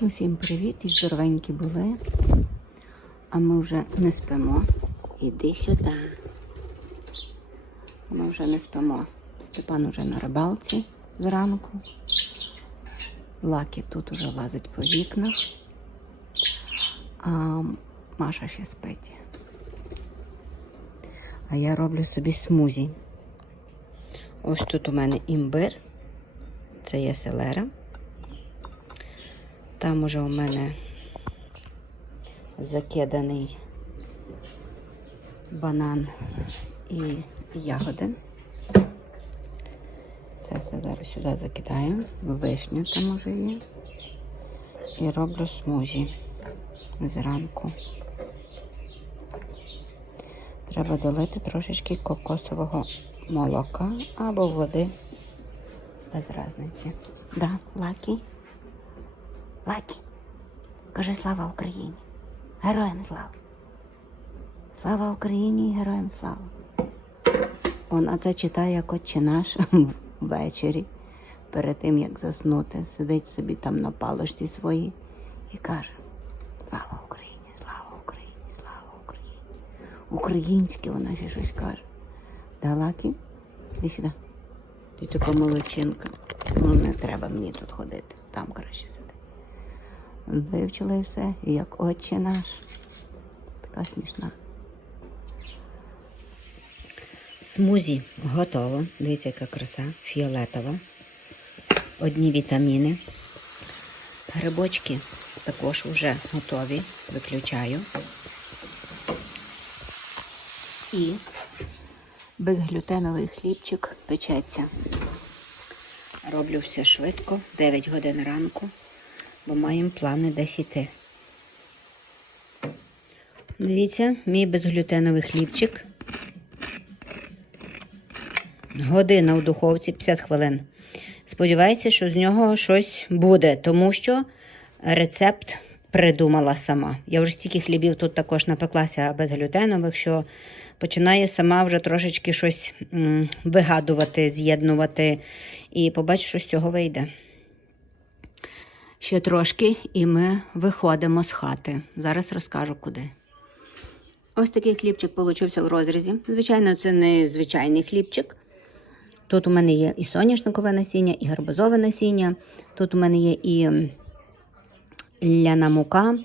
Усім привіт, і здоровенькі були. А ми вже не спимо. Іди сюди. Ми вже не спимо. Степан уже на рибалці зранку. Лакі тут уже лазить по вікнах. А Маша ще спить. А я роблю собі смузі. Ось тут у мене імбир. Це є селера. Там уже у мене закиданий банан і ягоди. Це все зараз сюди закидаю. Вишня там уже є. І роблю смузі зранку. Треба долити трошечки кокосового молока або води. Без різниці. Да, лакі. Лакі, кажи слава Україні. Героям слава. Слава Україні і героям слава. Он, а це читає як отче наш ввечері, перед тим як заснути. Сидить собі там на палочці своїй і каже: Слава Україні, слава Україні, слава Україні. Українське вона ще щось каже. Да, Лакі? Іди сюди. Ти така молодчинка. Ну, не треба мені тут ходити. Там краще і все, як отче наш. Така смішна. Смузі готово. Дивіться, яка краса, фіолетова. Одні вітаміни. Грибочки також вже готові. Виключаю. І безглютеновий хлібчик печеться. Роблю все швидко, 9 годин ранку, бо маємо плани десь іти. Дивіться, мій безглютеновий хлібчик. Година в духовці 50 хвилин. Сподіваюся, що з нього щось буде, тому що рецепт придумала сама. Я вже стільки хлібів тут також напеклася безглютенових, що починаю сама вже трошечки щось вигадувати, з'єднувати, і побачу, що з цього вийде. Ще трошки, і ми виходимо з хати. Зараз розкажу куди. Ось такий хлібчик получився в розрізі. Звичайно, це не звичайний хлібчик. Тут у мене є і соняшникове насіння, і гарбузове насіння. Тут у мене є і ляна мука,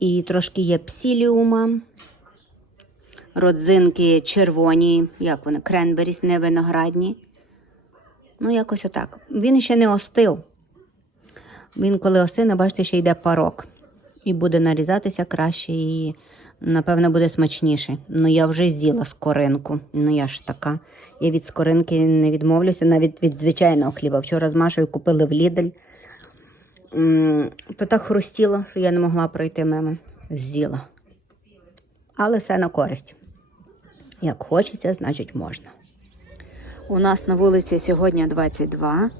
і трошки є псіліума, родзинки червоні, як вони, кренберіс, не виноградні. Ну, якось отак. Він ще не остив. Він, коли остине, бачите, ще йде парок. І буде нарізатися краще, і, напевно, буде смачніше. Ну, я вже з'їла скоринку. Ну, я ж така. Я від скоринки не відмовлюся, навіть від звичайного хліба. Вчора з Машою купили в Лідель. То так хрустіло, що я не могла пройти мимо. З'їла. Але все на користь. Як хочеться, значить можна. У нас на вулиці сьогодні 22.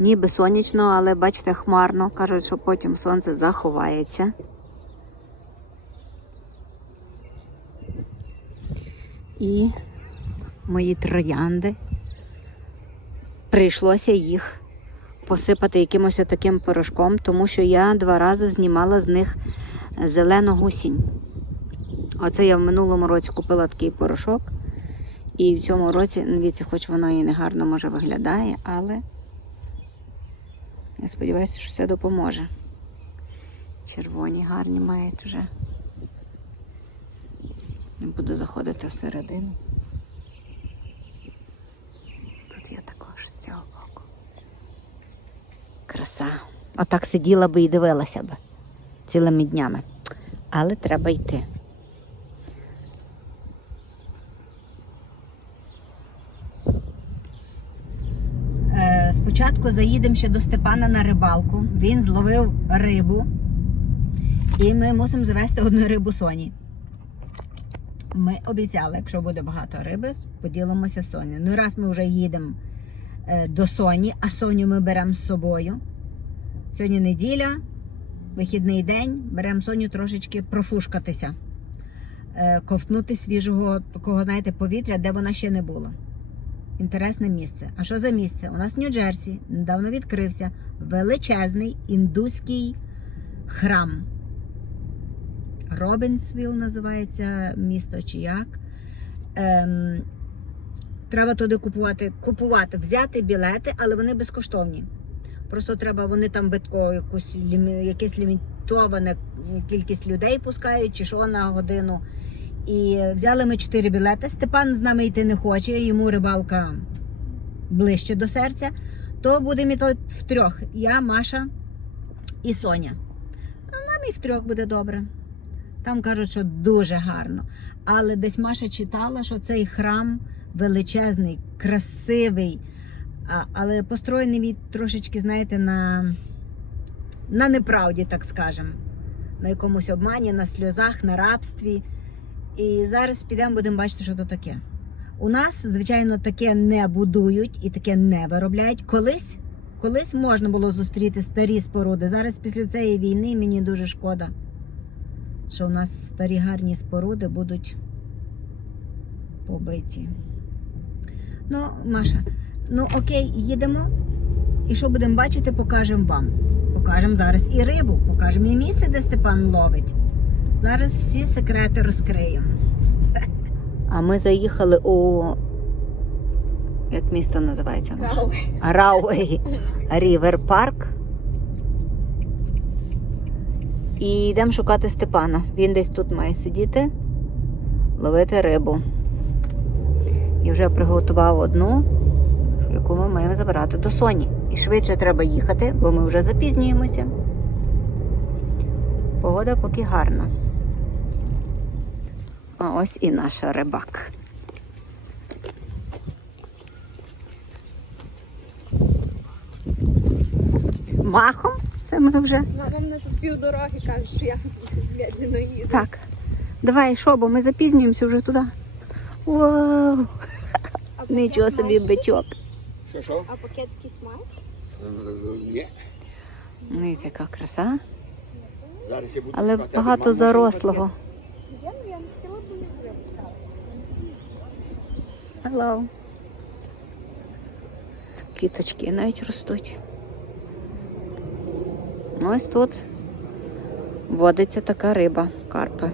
Ніби сонячно, але бачите, хмарно. Кажуть, що потім сонце заховається. І мої троянди. Прийшлося їх посипати якимось таким порошком, тому що я два рази знімала з них зелену гусінь. Оце я в минулому році купила такий порошок. І в цьому році, ну, дивіться, хоч воно і не гарно може виглядає, але я сподіваюся, що це допоможе. Червоні гарні мають вже. Не буду заходити всередину. Тут я також з цього боку. Краса. Отак сиділа би і дивилася б цілими днями. Але треба йти. Е, Спочатку заїдемо ще до Степана на рибалку. Він зловив рибу. І ми мусимо завести одну рибу Соні. Ми обіцяли, якщо буде багато риби, поділимося з Соню. Ну, раз ми вже їдемо е, до Соні, а Соню ми беремо з собою. Сьогодні неділя, вихідний день, беремо Соню трошечки профушкатися, е, ковтнути свіжого такого, знаєте, повітря, де вона ще не була. Інтересне місце. А що за місце? У нас в Нью-Джерсі недавно відкрився величезний індуський храм. Робінсвіл називається місто чи як. Ем, треба туди купувати, купувати, взяти білети, але вони безкоштовні. Просто треба, вони там битко якусь якесь лімітоване кількість людей пускають, чи що на годину. І взяли ми чотири білети. Степан з нами йти не хоче, йому рибалка ближче до серця. То будемо то втрьох. Я, Маша і Соня. Нам і втрьох буде добре. Там кажуть, що дуже гарно. Але десь Маша читала, що цей храм величезний, красивий, але построєний він трошечки, знаєте, на, на неправді, так скажемо. На якомусь обмані, на сльозах, на рабстві. І зараз підемо, будемо бачити, що то таке. У нас, звичайно, таке не будують і таке не виробляють. Колись, колись можна було зустріти старі споруди. Зараз після цієї війни мені дуже шкода, що у нас старі гарні споруди будуть побиті. Ну, Маша, ну окей, їдемо. І що будемо бачити, покажемо вам. Покажемо зараз і рибу, покажемо і місце, де Степан ловить. Зараз всі секрети розкриємо. А ми заїхали у. Як місто називається? Рауей Рівер Парк. І йдемо шукати Степана. Він десь тут має сидіти, ловити рибу. І вже приготував одну, яку ми маємо забирати до Соні. І швидше треба їхати, бо ми вже запізнюємося. Погода поки гарна. А ось і наш рибак. Махом? Це ми вже. Мама мене тут півдороги каже, що я медленно їду. Так. Давай, що, бо ми запізнюємося вже туди. Вау! А Нічого собі маєш? бичок. Що що? А пакет якийсь маєш? Ні. Ну, яка краса. Зараз я буду Але багато зарослого. Я ну я не Hello. Квіточки навіть ростуть. Ось тут водиться така риба, карпи.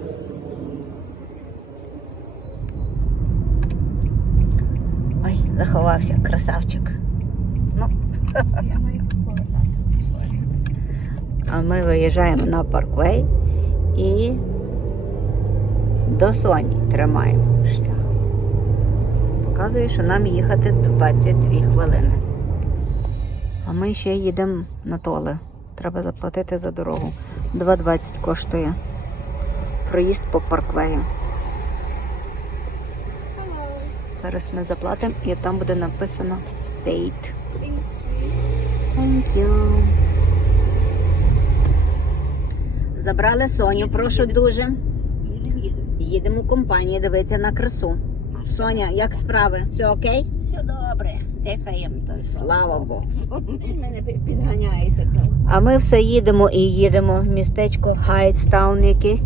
Ой, заховався, красавчик. Ну, Я маю повертати. А ми виїжджаємо на парквей і до Соні тримаємо. Показує, що нам їхати 22 хвилини. А ми ще їдемо на толе. Треба заплатити за дорогу. 2,20 коштує. Проїзд по парквею. Зараз ми заплатимо і там буде написано paid. Thank you. Забрали Соню, прошу дуже. Їдемо в компанії дивитися на красу. Соня, як справи? Все окей? Все добре, дихаємо то. Слава Богу. Ви мене підганяєте. А ми все їдемо і їдемо в містечко Хайтстаун якесь.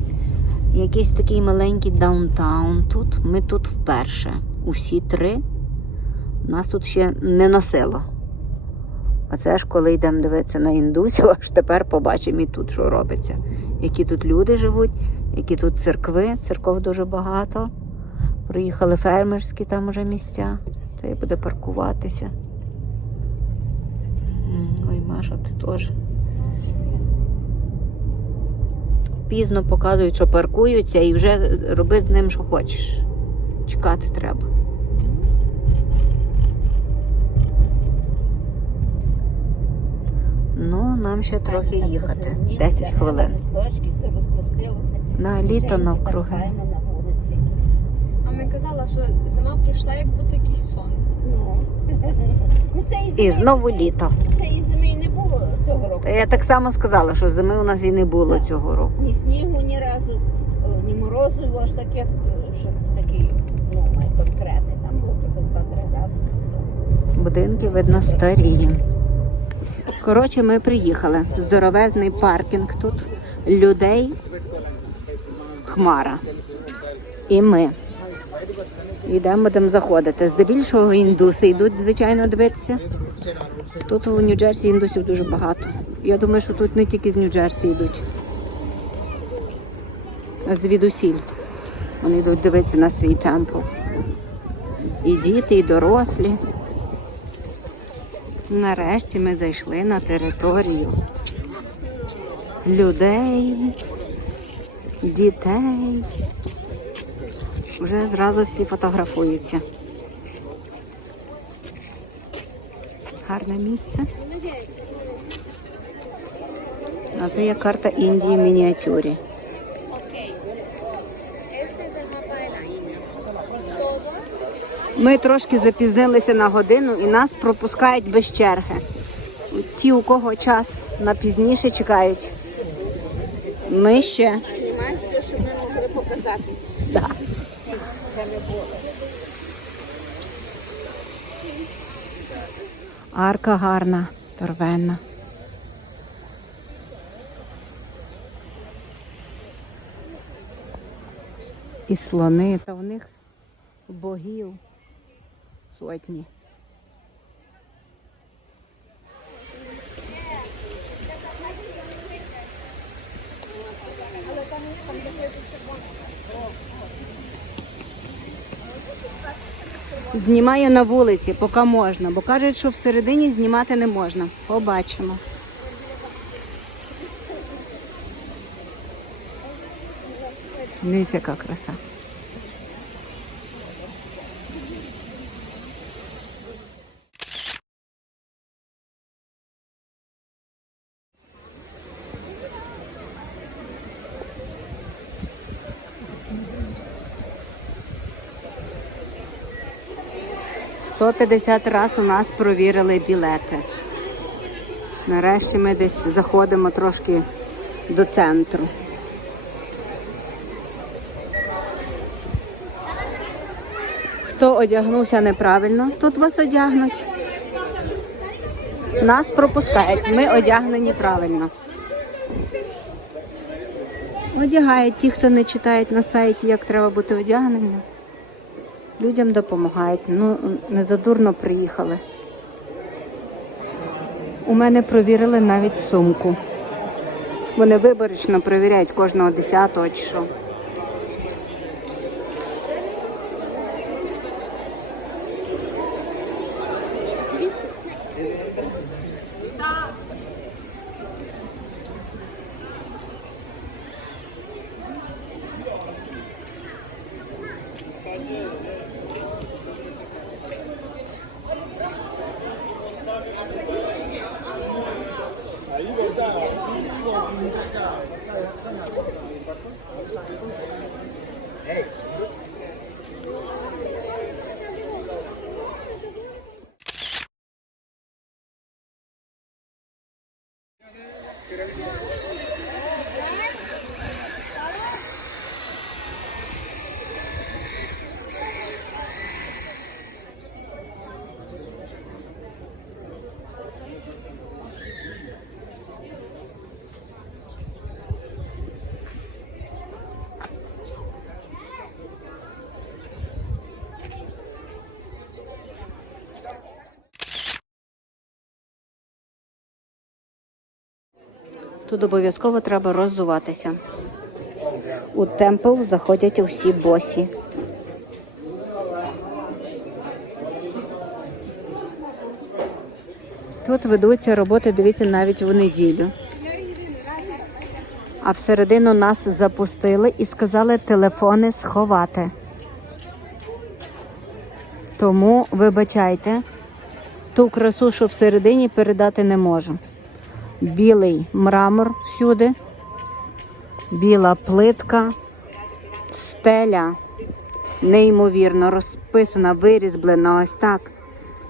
Якийсь такий маленький даунтаун тут. Ми тут вперше. Усі три. Нас тут ще не носило. А це ж коли йдемо дивитися на індусів, аж тепер побачимо і тут, що робиться. Які тут люди живуть, які тут церкви, церков дуже багато. Приїхали фермерські там уже місця. Це і буде паркуватися. Ой, Маша, ти теж. Пізно показують, що паркуються, і вже роби з ним, що хочеш. Чекати треба. Ну, нам ще трохи їхати. 10 хвилин. На літо навкруги. запахаємо на вулиці. Мама казала, що зима прийшла, як будто якийсь сон. Ну. Ну, це і І знову літо. Це і зими і не було цього року. Та я так само сказала, що зими у нас і не було цього року. Ні снігу ні разу, о, ні морозу, аж таке, щоб такий, ну, конкретний. Там було тільки 2-3 градуси. Будинки, видно, старі. Коротше, ми приїхали. Здоровезний паркінг тут. Людей хмара. І ми. Йдемо, будемо заходити. Здебільшого індуси йдуть, звичайно, дивитися. Тут у Нью-Джерсі індусів дуже багато. Я думаю, що тут не тільки з Нью-Джерсі йдуть, а звідусіль. Вони йдуть дивитися на свій темпл. І діти, і дорослі. Нарешті ми зайшли на територію людей, дітей. Вже зразу всі фотографуються. Гарне місце. А це є карта Індії в мініатюрі. Ми трошки запізнилися на годину і нас пропускають без черги. Ті, у кого час на пізніше чекають. Ми ще. Знімай все, що ми могли показати. Да. Арка гарна, торвенна. І слони, та в них богів сотні. Знімаю на вулиці, поки можна, бо кажуть, що всередині знімати не можна. Побачимо. Дивіться, яка краса. Сто п'ятдесят раз у нас провірили білети. Нарешті ми десь заходимо трошки до центру. Хто одягнувся неправильно, тут вас одягнуть. Нас пропускають, ми одягнені правильно. Одягають ті, хто не читають на сайті, як треба бути одягненим. Людям допомагають. Ну, не задурно приїхали. У мене провірили навіть сумку. Вони виборочно перевіряють кожного десятого чи що. Тут обов'язково треба роззуватися. У темпл заходять усі босі. Тут ведуться роботи, дивіться, навіть в неділю. А всередину нас запустили і сказали телефони сховати. Тому вибачайте, ту красу, що всередині передати не можу. Білий мрамор всюди, біла плитка, стеля неймовірно розписана, вирізблена ось так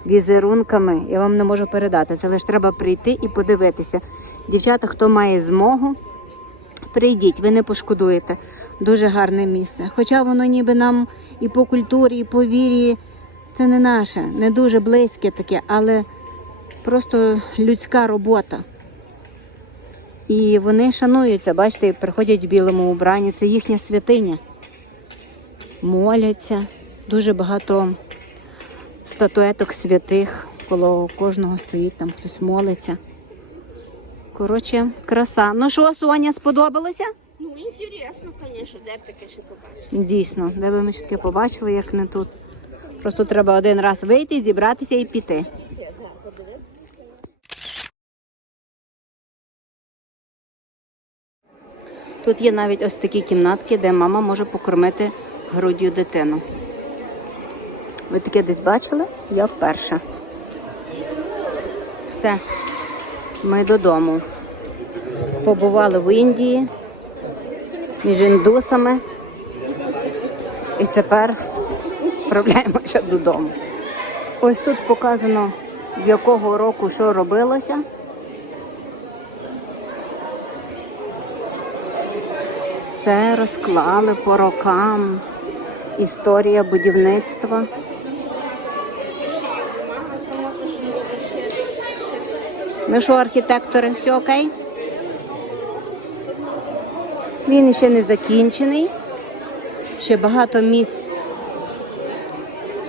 візерунками. Я вам не можу передати. Це лише треба прийти і подивитися. Дівчата, хто має змогу, прийдіть, ви не пошкодуєте. Дуже гарне місце. Хоча воно ніби нам і по культурі, і по вірі це не наше, не дуже близьке таке, але просто людська робота. І вони шануються, бачите, приходять в білому убранні. Це їхня святиня. Моляться. Дуже багато статуеток святих коло кожного стоїть, там хтось молиться. Коротше, краса. Ну що, Соня, сподобалося? Ну, інтересно, звісно, де б таке ще побачити. Дійсно, де би ми ще таке побачили, як не тут. Просто треба один раз вийти, зібратися і піти. Так, подивитися. Тут є навіть ось такі кімнатки, де мама може покормити груддю дитину. Ви таке десь бачили? Я вперше. Все. Ми додому. Побували в Індії між індусами. І тепер відправляємося додому. Ось тут показано, з якого року що робилося. Все розклали по рокам. Історія будівництва. Ну що, архітектори, все окей? Він ще не закінчений. Ще багато місць,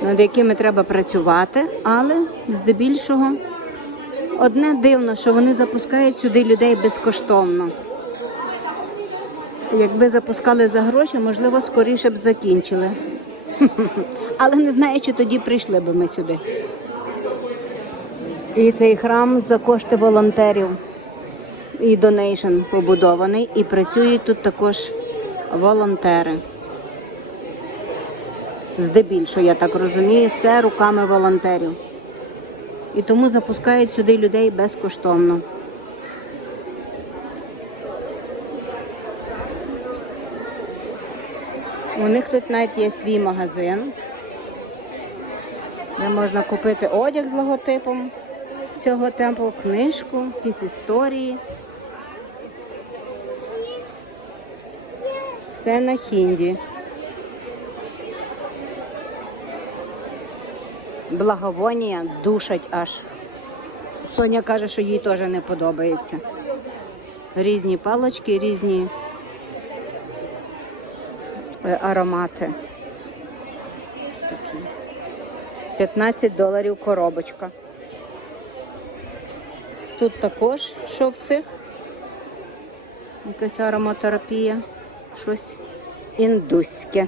над якими треба працювати, але здебільшого одне дивно, що вони запускають сюди людей безкоштовно. Якби запускали за гроші, можливо, скоріше б закінчили. Але не знаю, чи тоді прийшли б ми сюди. І цей храм за кошти волонтерів і донейшн побудований. І працюють тут також волонтери. Здебільшого, я так розумію, все руками волонтерів. І тому запускають сюди людей безкоштовно. У них тут навіть є свій магазин, де можна купити одяг з логотипом цього темпу, книжку, якісь історії. Все на хінді. Благовонія душать аж. Соня каже, що їй теж не подобається. Різні палочки, різні аромати. Такі. 15 доларів коробочка. Тут також що в цих? Якась ароматерапія, щось індуське.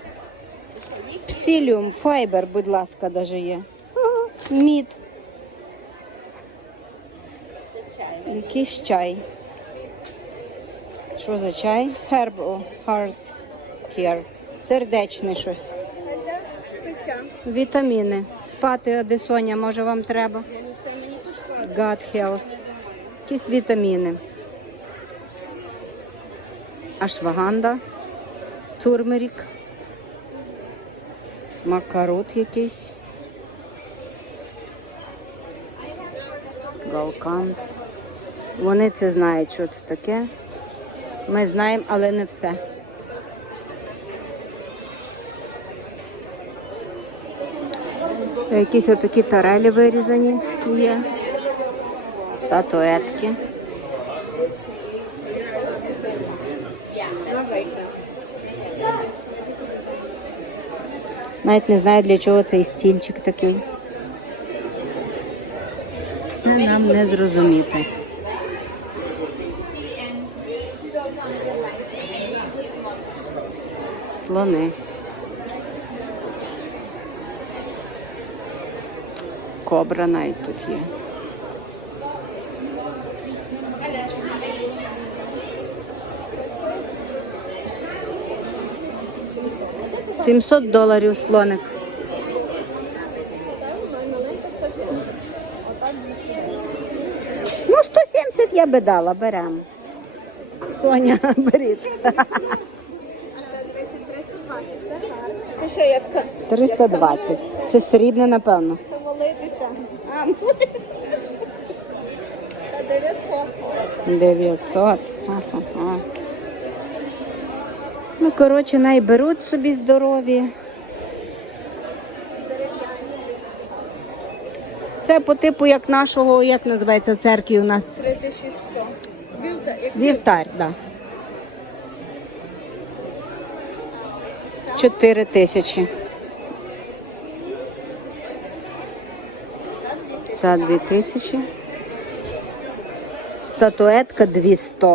Псиліум, файбер, будь ласка, даже є. Мід. Якийсь чай. Що за чай? Herbal Heart Care. Сердечне щось. Вітаміни. Спати, Адесоня, може вам треба? God Health. Якісь вітаміни. Ашваганда, турмерік, макарот якийсь. Галкан. Вони це знають, що це таке. Ми знаємо, але не все. Якісь отакі тарелі вирізані є. Статуетки. Навіть не знаю, для чого цей стільчик такий. Це нам не зрозуміти. Слони. Кобра навіть тут є. Сімсот доларів слоник. Це маленька 170. Отак 210. Ну, 170 я би дала, беремо. Соня, беріть. Це 200 320. Це гарно. Це що, як 320. Це срібне, напевно. Молитися. а, ну, Це 900. 900. Ага. Ну, коротше, най беруть собі здорові. Це по типу як нашого, як називається церкві у нас 3100. Вівта, як вівтар, так. Да. 4 тисячі. Ця 2000. Статуетка 200.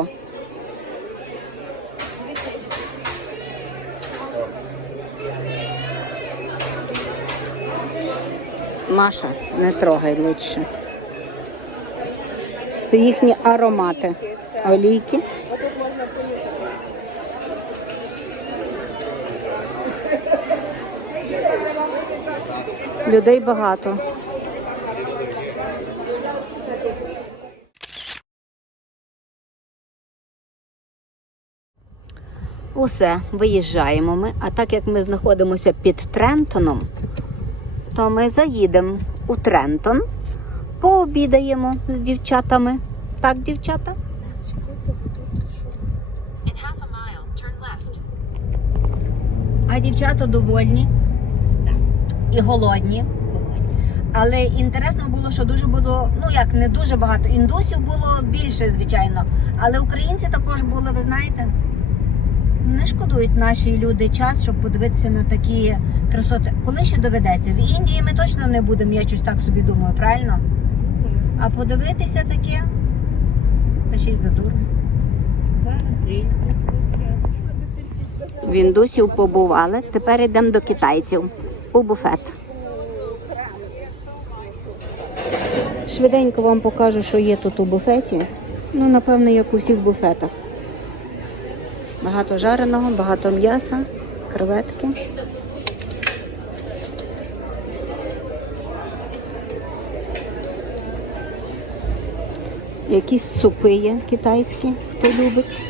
Маша, не трогай лучше. Це їхні аромати. Олійки. Людей багато. Усе, виїжджаємо ми. А так як ми знаходимося під Трентоном, то ми заїдемо у Трентон, пообідаємо з дівчатами. Так, дівчата? А дівчата довольні і голодні. Але інтересно було, що дуже було, ну як не дуже багато. Індусів було більше, звичайно. Але українці також були, ви знаєте. Не шкодують наші люди час, щоб подивитися на такі красоти. Коли ще доведеться? В Індії ми точно не будемо, я щось так собі думаю, правильно? А подивитися таке, та ще й задурно. В індусів побували, тепер йдемо до китайців у буфет. Швиденько вам покажу, що є тут у буфеті. Ну, напевно, як у всіх буфетах. Багато жареного, багато м'яса, креветки. Якісь супи є китайські, хто любить.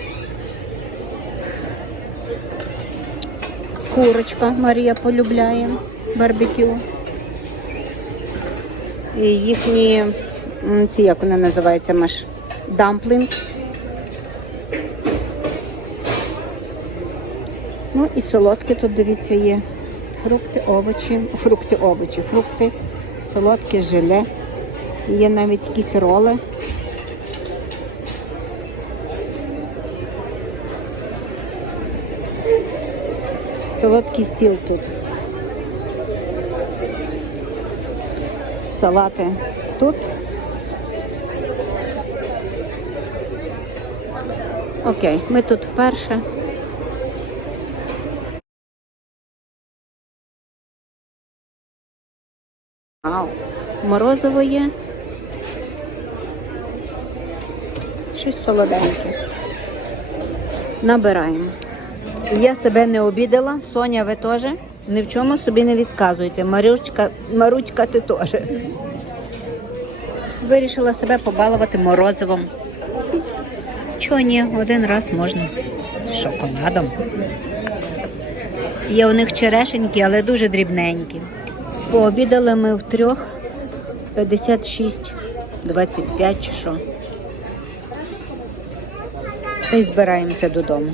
Курочка Марія полюбляє барбекю. І їхні, ці як вони називаються, маш, дамплинг. Ну і солодкі тут, дивіться, є. Фрукти, овочі, фрукти, овочі, фрукти, солодкі, желе. Є навіть якісь роли. Солодкий стіл тут. Салати тут. Окей, ми тут вперше. Вау, є. Щось солоденьке. Набираємо. Я себе не обідала, Соня, ви теж ні в чому собі не відказуєте. Марючка, Маручка, ти теж. Вирішила себе побалувати морозивом. Чого ні, один раз можна з шоколадом. Є у них черешенькі, але дуже дрібненькі. Пообідали ми в трьох 56, 25 чи що. Й збираємося додому.